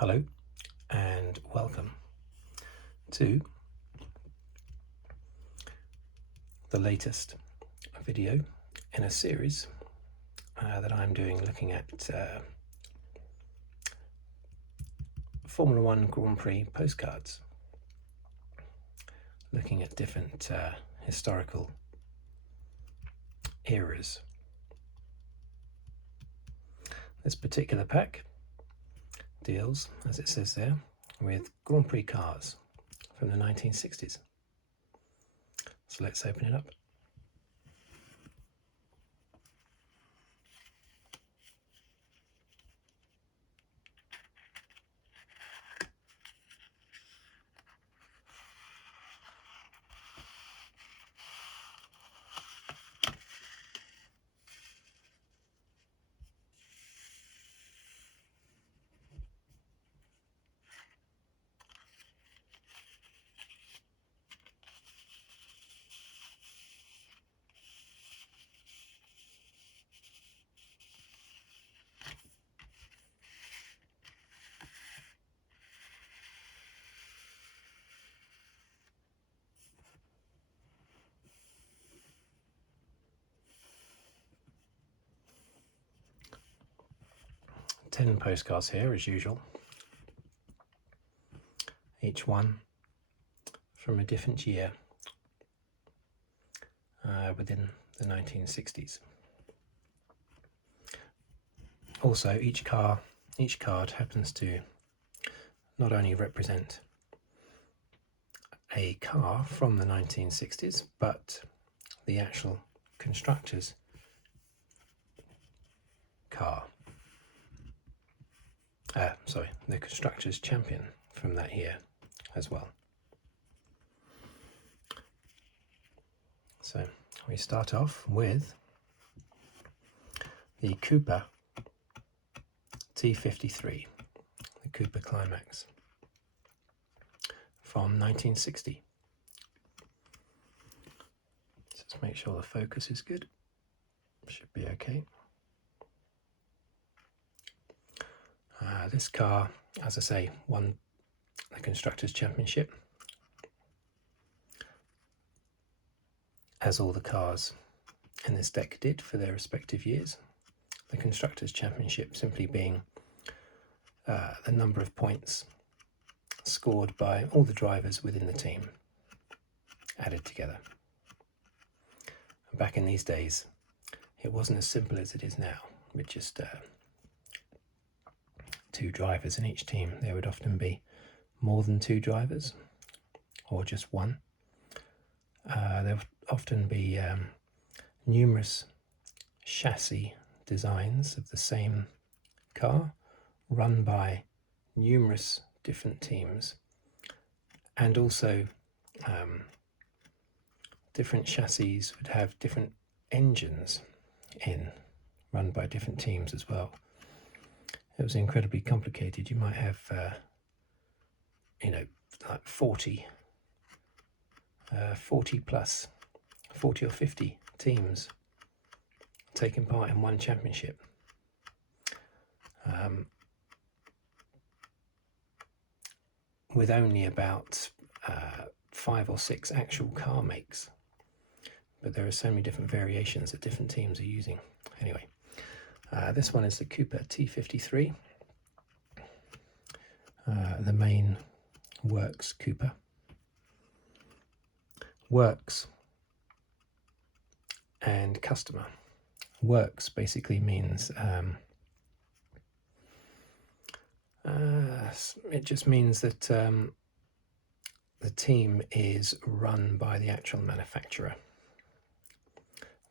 Hello and welcome to the latest video in a series that I'm doing looking at Formula One Grand Prix postcards, looking at different historical eras. This particular pack deals, as it says there, with Grand Prix cars from the 1960s. So let's open it up. Ten postcards here as usual, each one from a different year within the 1960s. Also, each card happens to not only represent a car from the 1960s, but the actual constructor's car. The constructor's champion from that year as well. So we start off with the Cooper T53, the Cooper Climax from 1960. Let's make sure the focus is good. Should be okay. This car, as I say, won the Constructors' Championship, as all the cars in this deck did for their respective years. The Constructors' Championship simply being the number of points scored by all the drivers within the team added together. And back in these days, it wasn't as simple as it is now, with just two drivers in each team. There would often be more than two drivers, or just one. There would often be numerous chassis designs of the same car, run by numerous different teams, and also different chassis would have different engines run by different teams as well. It was incredibly complicated. You might have, like 40 or 50 teams taking part in one championship. With only about 5 or 6 actual car makes. But there are so many different variations that different teams are using. Anyway. This one is the Cooper T53, the main Works Cooper. Works and customer. Works basically means it just means that the team is run by the actual manufacturer,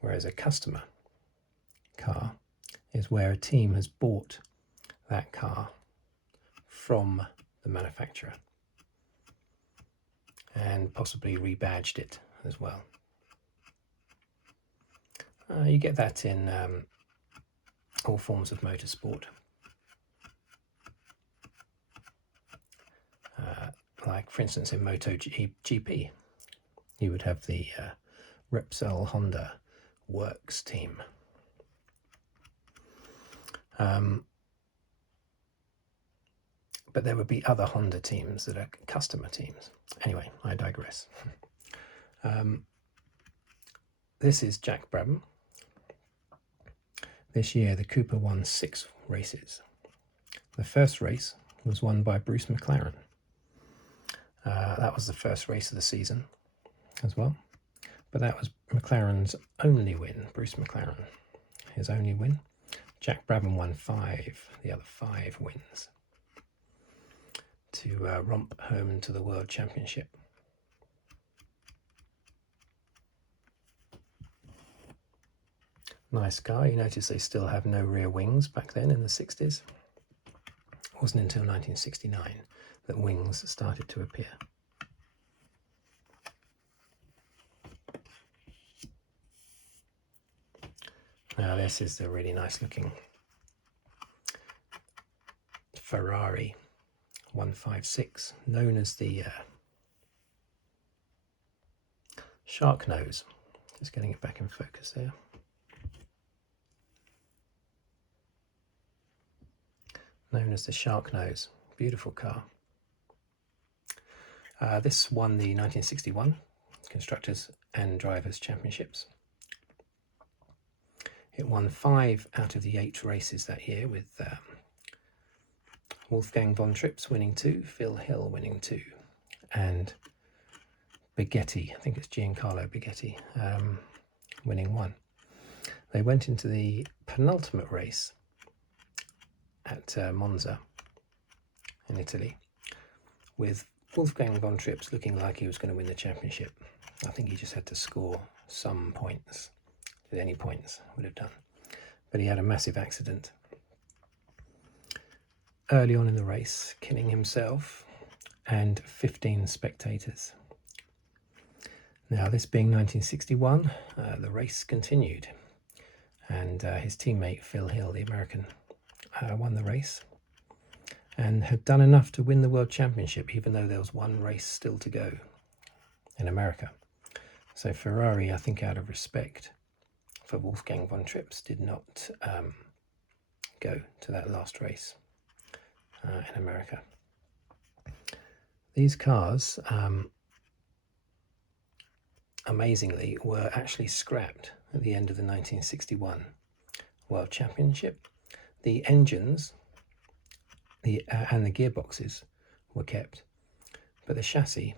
whereas a customer car is where a team has bought that car from the manufacturer and possibly rebadged it as well. You get that in all forms of motorsport. Like, for instance, in MotoGP, you would have the Repsol Honda Works team. but there would be other Honda teams that are customer teams. Anyway, I digress. This is Jack Brabham. This year the Cooper won 6 races. The first race was won by Bruce McLaren. That was the first race of the season as well. But that was McLaren's only win, Bruce McLaren, his only win. Jack Brabham won 5, the other 5 wins, to romp home into the World Championship. Nice car. You notice they still have no rear wings back then in the 60s. It wasn't until 1969 that wings started to appear. Now this is the really nice looking Ferrari 156, known as the shark nose. Just getting it back in focus there. Known as the shark nose. Beautiful car. This won the 1961 Constructors and Drivers Championships. It won 5 out of the 8 races that year, with Wolfgang von Trips winning 2, Phil Hill winning 2, and Bighetti, I think it's Giancarlo Bighetti, winning 1. They went into the penultimate race at Monza in Italy, with Wolfgang von Trips looking like he was going to win the championship. I think he just had to score some points. Any points would have done. But he had a massive accident early on in the race, killing himself and 15 spectators. Now, this being 1961, the race continued, and his teammate Phil Hill, the American, won the race and had done enough to win the World Championship, even though there was one race still to go in America. So Ferrari, I think out of respect for Wolfgang von Trips, did not go to that last race in America. These cars, amazingly, were actually scrapped at the end of the 1961 World Championship. The engines and the gearboxes were kept, but the chassis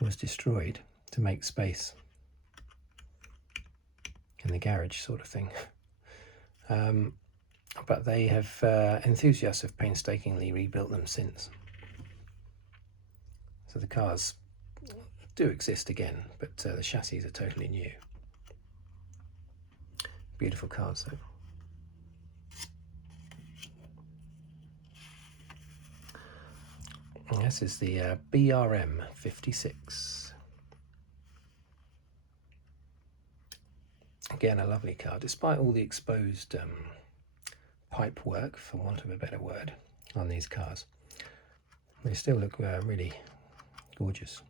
was destroyed to make space in the garage, sort of thing. But they have, enthusiasts have painstakingly rebuilt them since. So the cars do exist again, but the chassis are totally new. Beautiful cars though. This is the BRM 56. Again, a lovely car, despite all the exposed pipe work, for want of a better word, on these cars. They still look really gorgeous.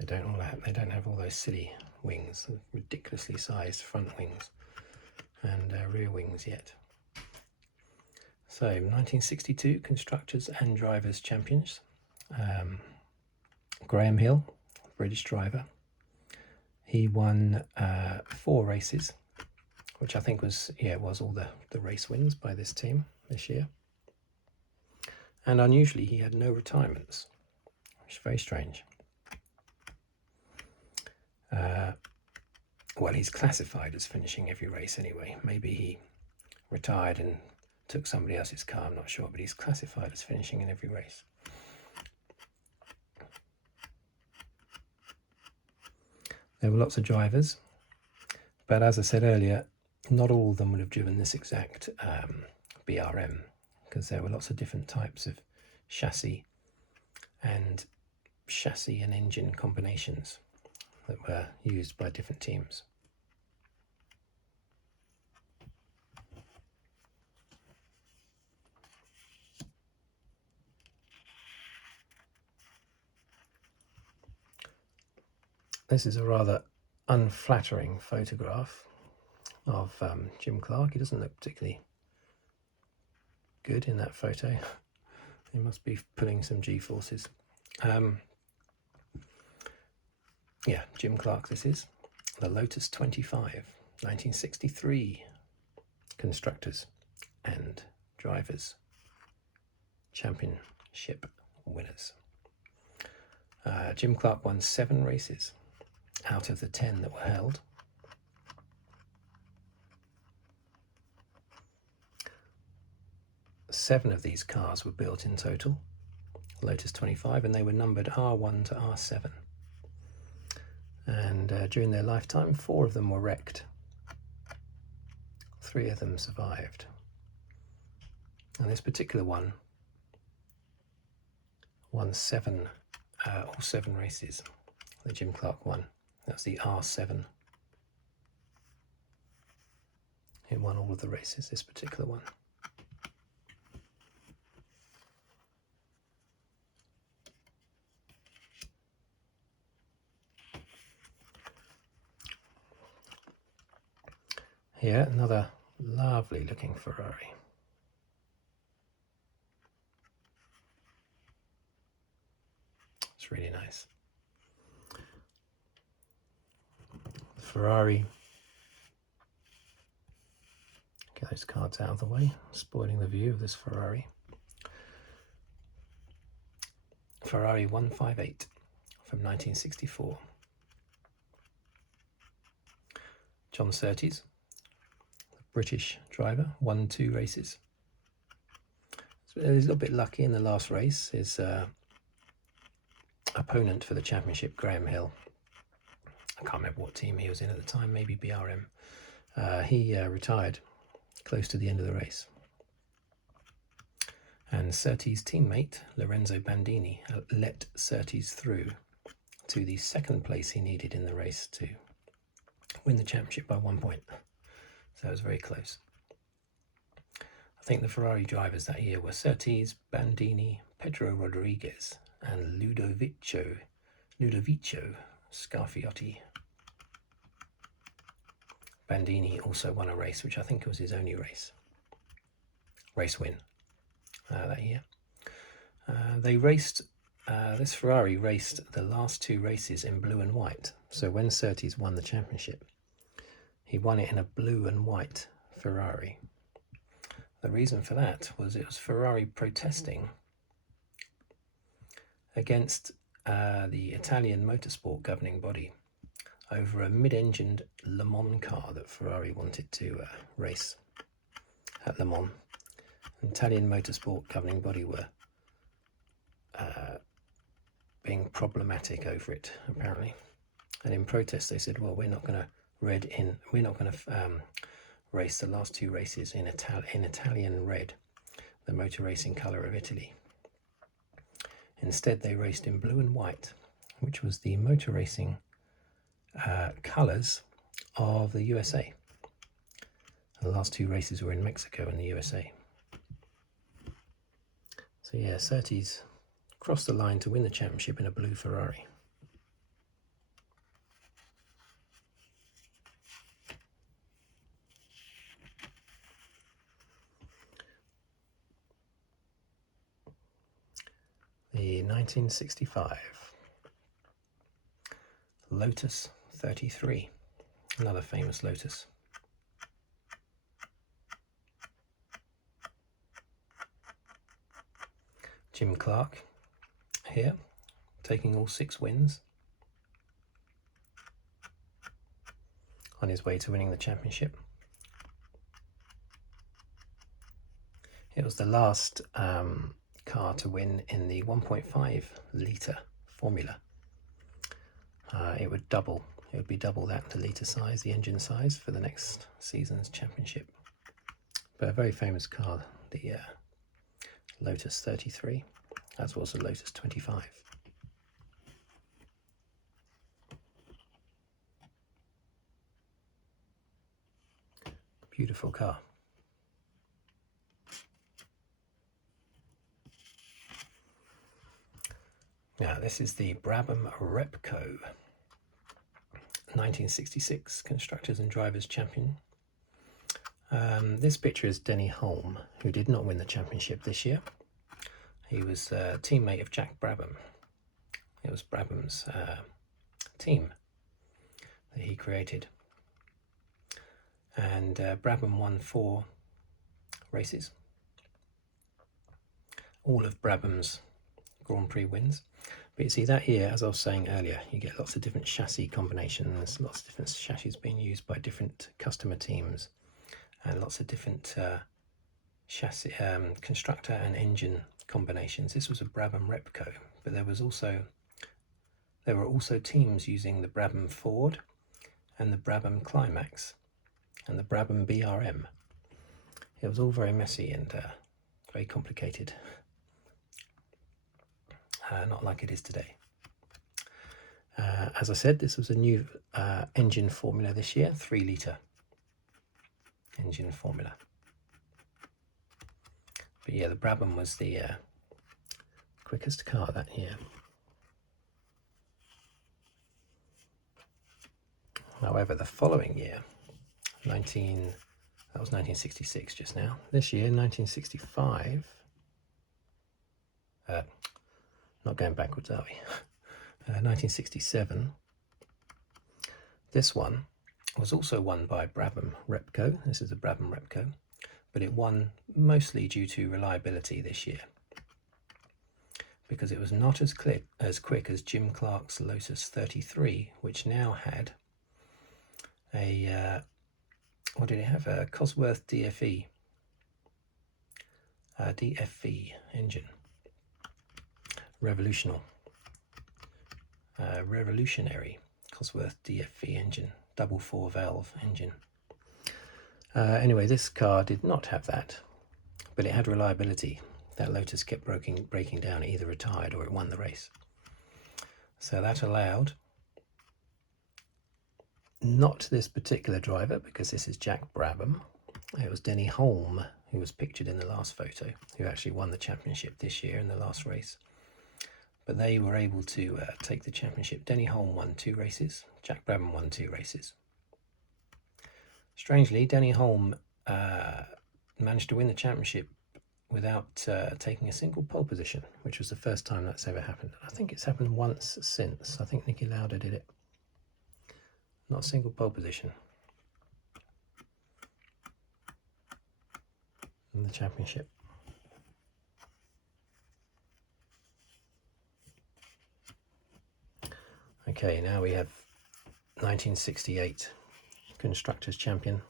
They don't have all those silly wings, ridiculously sized front wings and rear wings yet. So 1962 Constructors and Drivers Champions. Graham Hill, British driver. He won 4 races, which I think was all the race wins by this team this year. And unusually, he had no retirements, which is very strange. Well, he's classified as finishing every race anyway. Maybe he retired and took somebody else's car, I'm not sure, but he's classified as finishing in every race. There were lots of drivers, but as I said earlier, not all of them would have driven this exact BRM, because there were lots of different types of chassis and engine combinations that were used by different teams. This is a rather unflattering photograph of Jim Clark. He doesn't look particularly good in that photo. He must be pulling some G-forces. Yeah, Jim Clark this is. The Lotus 25, 1963 constructors and drivers championship winners. Jim Clark won 7 races out of the 10 that were held. Seven of these cars were built in total, Lotus 25, and they were numbered R1 to R7. And during their lifetime, 4 of them were wrecked. 3 of them survived. And this particular one won all 7 races. The Jim Clark one. That's the R7. It won all of the races, this particular one. Here, another lovely looking Ferrari. It's really nice. Ferrari. Get those cards out of the way, spoiling the view of this Ferrari. Ferrari 158 from 1964. John Surtees, British driver, won 2 races. He's a little bit lucky in the last race. His opponent for the championship, Graham Hill, I can't remember what team he was in at the time, maybe BRM. He retired close to the end of the race. And Surtees' teammate, Lorenzo Bandini, let Surtees through to the 2nd place he needed in the race to win the championship by 1 point. So it was very close. I think the Ferrari drivers that year were Surtees, Bandini, Pedro Rodriguez, and Ludovico Scarfiotti. Bandini also won a race, which I think was his only race win that year. They raced, this Ferrari raced the last 2 races in blue and white. So when Surtees won the championship, he won it in a blue and white Ferrari. The reason for that was it was Ferrari protesting against the Italian motorsport governing body over a mid-engined Le Mans car that Ferrari wanted to race at Le Mans. The Italian motorsport governing body were being problematic over it, apparently. And in protest, they said, "Well, we're not going to race the last 2 races in Italian red, the motor racing colour of Italy." Instead, they raced in blue and white, which was the motor racing colours of the USA. The last 2 races were in Mexico and the USA. So yeah, Surtees crossed the line to win the championship in a blue Ferrari. The 1965 Lotus 33, another famous Lotus. Jim Clark here, taking all 6 wins on his way to winning the championship. It was the last car to win in the 1.5 litre formula. It would be double that to litre size, the engine size, for the next season's championship. But a very famous car, the Lotus 33, as was the Lotus 25. Beautiful car. Now this is the Brabham Repco 1966 Constructors and Drivers Champion. This picture is Denny Hulme, who did not win the championship this year. He was a teammate of Jack Brabham. It was Brabham's team that he created. And Brabham won 4 races. All of Brabham's Grand Prix wins. But you see that here, as I was saying earlier, you get lots of different chassis combinations, lots of different chassis being used by different customer teams, and lots of different chassis constructor and engine combinations. This was a Brabham Repco, but there were also teams using the Brabham Ford and the Brabham Climax and the Brabham BRM. It was all very messy and very complicated. Not like it is today. As I said, this was a new engine formula this year, 3-litre engine formula. But yeah, the Brabham was the quickest car that year. However, the following year, that was 1966 just now. This year, 1965, not going backwards, are we? 1967. This one was also won by Brabham Repco. This is a Brabham Repco, but it won mostly due to reliability this year, because it was not as quick as Jim Clark's Lotus 33, which now had a what did it have? A Cosworth DFV engine. Revolutionary Cosworth DFV engine, double 4-valve engine. Anyway, this car did not have that, but it had reliability. That Lotus kept breaking down, it either retired or it won the race. So that allowed not this particular driver, because this is Jack Brabham. It was Denny Hulme, who was pictured in the last photo, who actually won the championship this year in the last race. But they were able to take the championship. Denny Hulme won 2 races. Jack Brabham won 2 races. Strangely, Denny Hulme managed to win the championship without taking a single pole position, which was the first time that's ever happened. I think it's happened once since. I think Niki Lauda did it. Not a single pole position in the championship. Okay, now we have 1968 Constructors Champion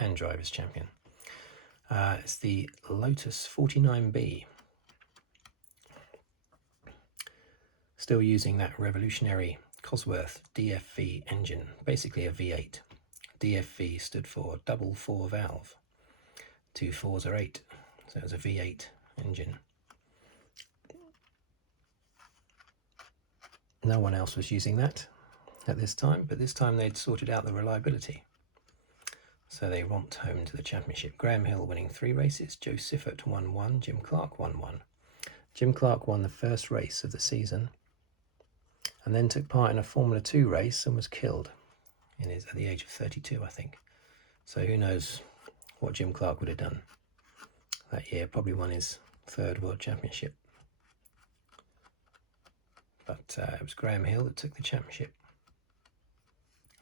and Drivers Champion. It's the Lotus 49B. Still using that revolutionary Cosworth DFV engine, basically a V8. DFV stood for double 4-valve. 2 4s are 8, so it was a V8 engine. No one else was using that at this time, but this time they'd sorted out the reliability. So they romped home to the championship. Graham Hill winning 3 races, Joe Siffert won 1, Jim Clark won 1. Jim Clark won the first race of the season and then took part in a Formula 2 race and was killed at the age of 32, I think. So who knows what Jim Clark would have done that year. Probably won his 3rd World Championship. But it was Graham Hill that took the championship.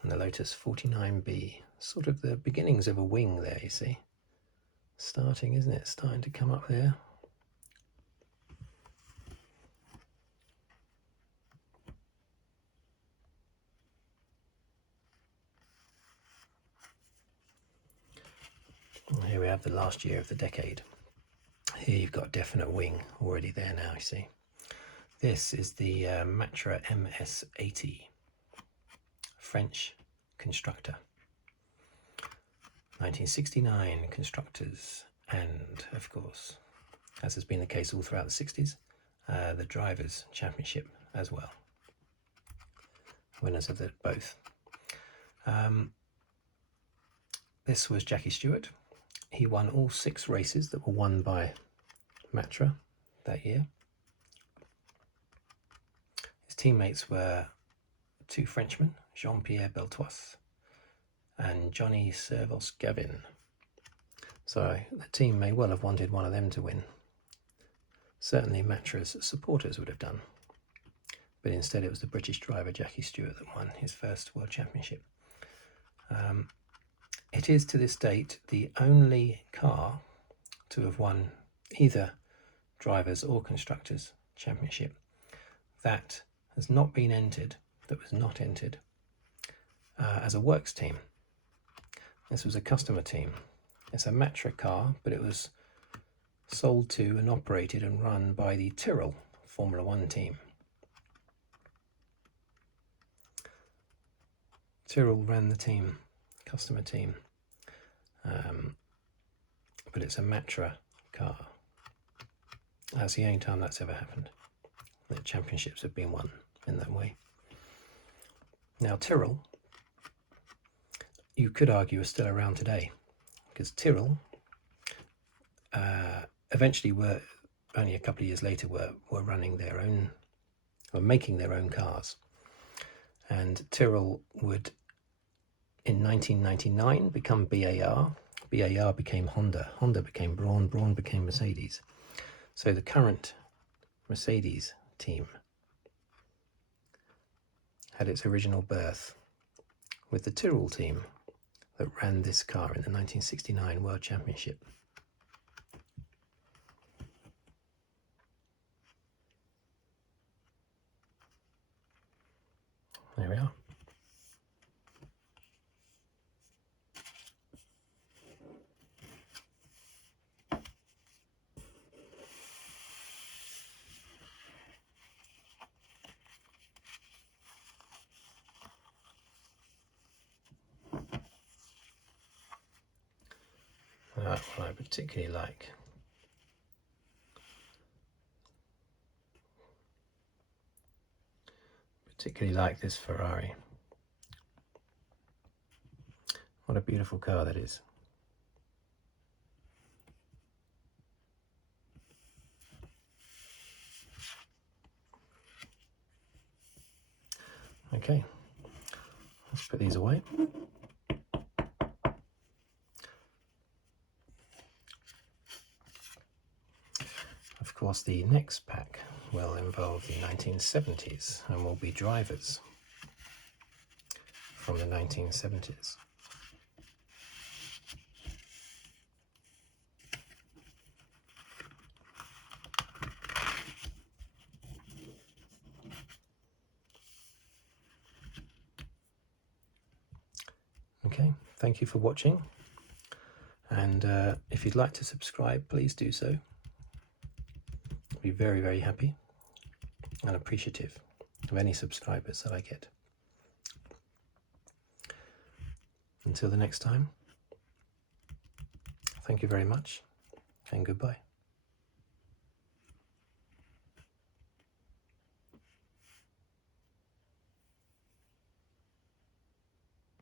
And the Lotus 49B, sort of the beginnings of a wing there, you see. Starting, isn't it? Starting to come up there. And here we have the last year of the decade. Here you've got a definite wing already there now, you see. This is the Matra MS80, French constructor. 1969 constructors, and of course, as has been the case all throughout the 60s, the Drivers' Championship as well. Winners of both. This was Jackie Stewart. He won all 6 races that were won by Matra that year. His teammates were 2 Frenchmen, Jean-Pierre Beltoise and Johnny Servos Gavin. So the team may well have wanted one of them to win. Certainly Matra's supporters would have done. But instead it was the British driver Jackie Stewart that won his first World Championship. It is to this date the only car to have won either Drivers' or Constructors' Championship that has not been entered, that was not entered as a works team. This was a customer team. It's a Matra car, but it was sold to and operated and run by the Tyrrell Formula One team. Tyrrell ran the team, customer team, but it's a Matra car. That's the only time that's ever happened, that championships have been won in that way. Now Tyrrell, you could argue, is still around today, because Tyrrell eventually were, only a couple of years later, were running their own, were making their own cars. And Tyrrell would, in 1999, become BAR. BAR became Honda. Honda became Braun. Braun became Mercedes. So the current Mercedes team had its original birth with the Tyrrell team that ran this car in the 1969 World Championship. There we are. What I particularly like. Particularly like this Ferrari. What a beautiful car that is. Okay, let's put these away. Of course, the next pack will involve the 1970s and will be drivers from the 1970s. Okay, thank you for watching, and if you'd like to subscribe, please do so. I'll be very, very happy and appreciative of any subscribers that I get. Until the next time, thank you very much and goodbye.